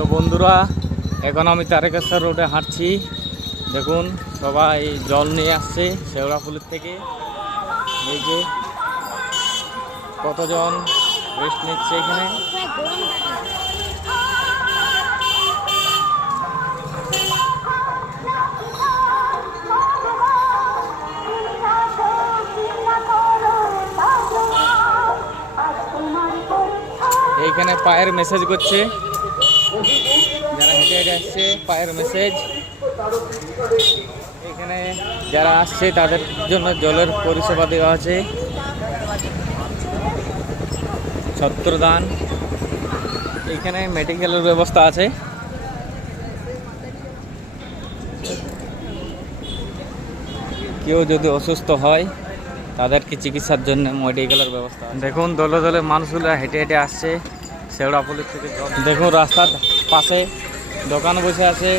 তো বন্ধুরা, এখন আমি তারকেশ্বর রোডে হাঁটছি। দেখুন সবাই জল নিয়ে আসছে শেওড়াফুলির থেকে। এই যে কতজন রেস্ট নিচ্ছে এখানে। এইখানে পায়ের মেসেজ করছে, যারা হেঁটে হেঁটে আসছে পায়ের মেসেজ। এখানে যারা আসছে তাদের জন্য জলের পরিষেবা দেওয়া আছে, ছত্রদান। এখানে মেডিকেলের ব্যবস্থা আছে। কেউ যদি অসুস্থ হয় তাদেরকে চিকিৎসার জন্য মেডিকেলের ব্যবস্থা। দেখুন দলে দলে মানুষগুলো হেঁটে হেঁটে আসছে শেওড়াফুলির থেকে। দেখুন রাস্তার পাশে দোকান বসে আছে।